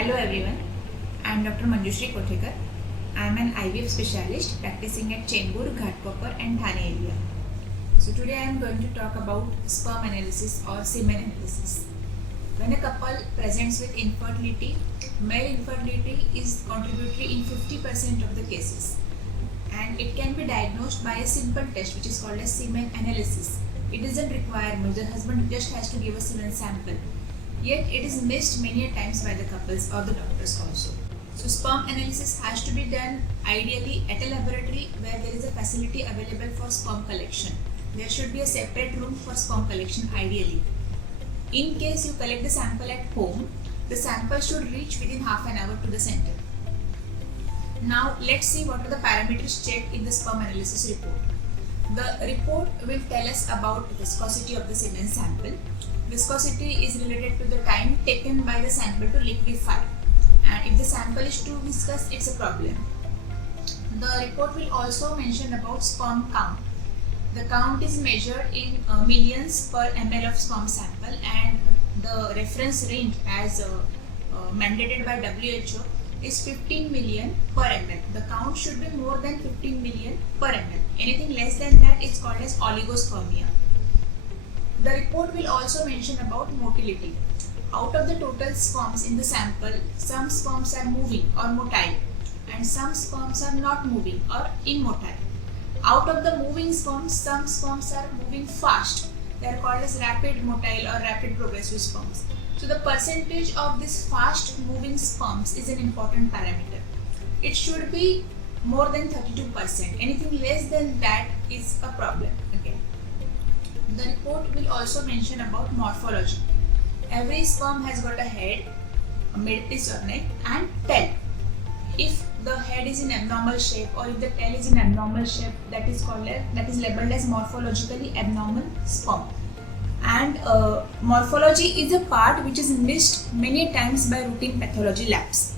Hello everyone, I am Dr. Manjushri Kothekar. I am an IVF specialist practicing at Chembur, Ghatkopar and Thane area. So today I am going to talk about sperm analysis or semen analysis. When a couple presents with infertility, male infertility is contributory in 50% of the cases, and it can be diagnosed by a simple test which is called as semen analysis. It doesn't require much, the husband just has to give a semen sample. Yet it is missed many times by the couples or the doctors also. So sperm analysis has to be done ideally at a laboratory where there is a facility available for sperm collection. There should be a separate room for sperm collection ideally. In case you collect the sample at home, the sample should reach within half an hour to the center. Now let's see what are the parameters checked in the sperm analysis report. The report will tell us about the viscosity of the semen sample. Viscosity is related to the time taken by the sample to liquefy, and if the sample is too viscous, it's a problem. The report will also mention about sperm count. The count is measured in millions per ml of sperm sample, and the reference range as mandated by WHO is 15 million per ml. The count should be more than 15 million per ml. Anything less than that is called as oligospermia. The report will also mention about motility. Out of the total sperms in the sample, some sperms are moving or motile and some sperms are not moving or immotile. Out of the moving sperms, some sperms are moving fast. They are called as rapid motile or rapid progressive sperms. So the percentage of this fast moving sperms is an important parameter. It should be more than 32%. Anything less than that is a problem again. The report will also mention about morphology. Every sperm has got a head, a midpiece or neck, and tail. If the head is in abnormal shape or if the tail is in abnormal shape, that is labeled as morphologically abnormal sperm. And morphology is a part which is missed many times by routine pathology labs.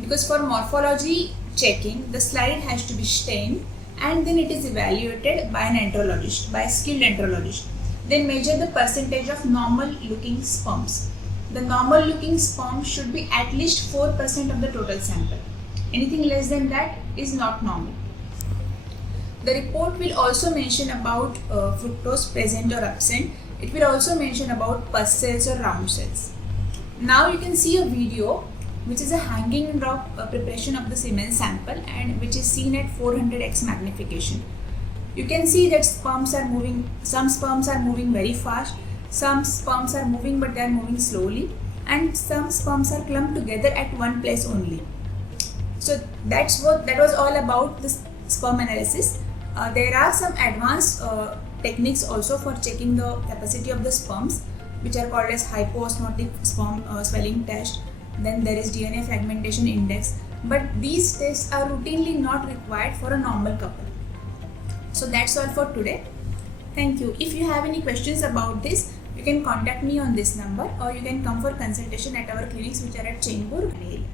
Because for morphology checking, the slide has to be stained and then it is evaluated by an andrologist, by a skilled andrologist. Then measure the percentage of normal looking sperms. The normal looking sperm should be at least 4% of the total sample. Anything less than that is not normal. The report will also mention about fructose present or absent. It will also mention about pus cells or round cells. Now you can see a video which is a hanging drop preparation of the semen sample and which is seen at 400x magnification. You can see that sperms are moving, some sperms are moving very fast, some sperms are moving but they are moving slowly, and some sperms are clumped together at one place only. So that was all about this sperm analysis. There are some advanced techniques also for checking the capacity of the sperms, which are called as hypoosmotic sperm swelling test. Then there is DNA fragmentation index, but these tests are routinely not required for a normal couple. So that's all for today. Thank you. If you have any questions about this, you can contact me on this number or you can come for consultation at our clinics which are at Chembur area.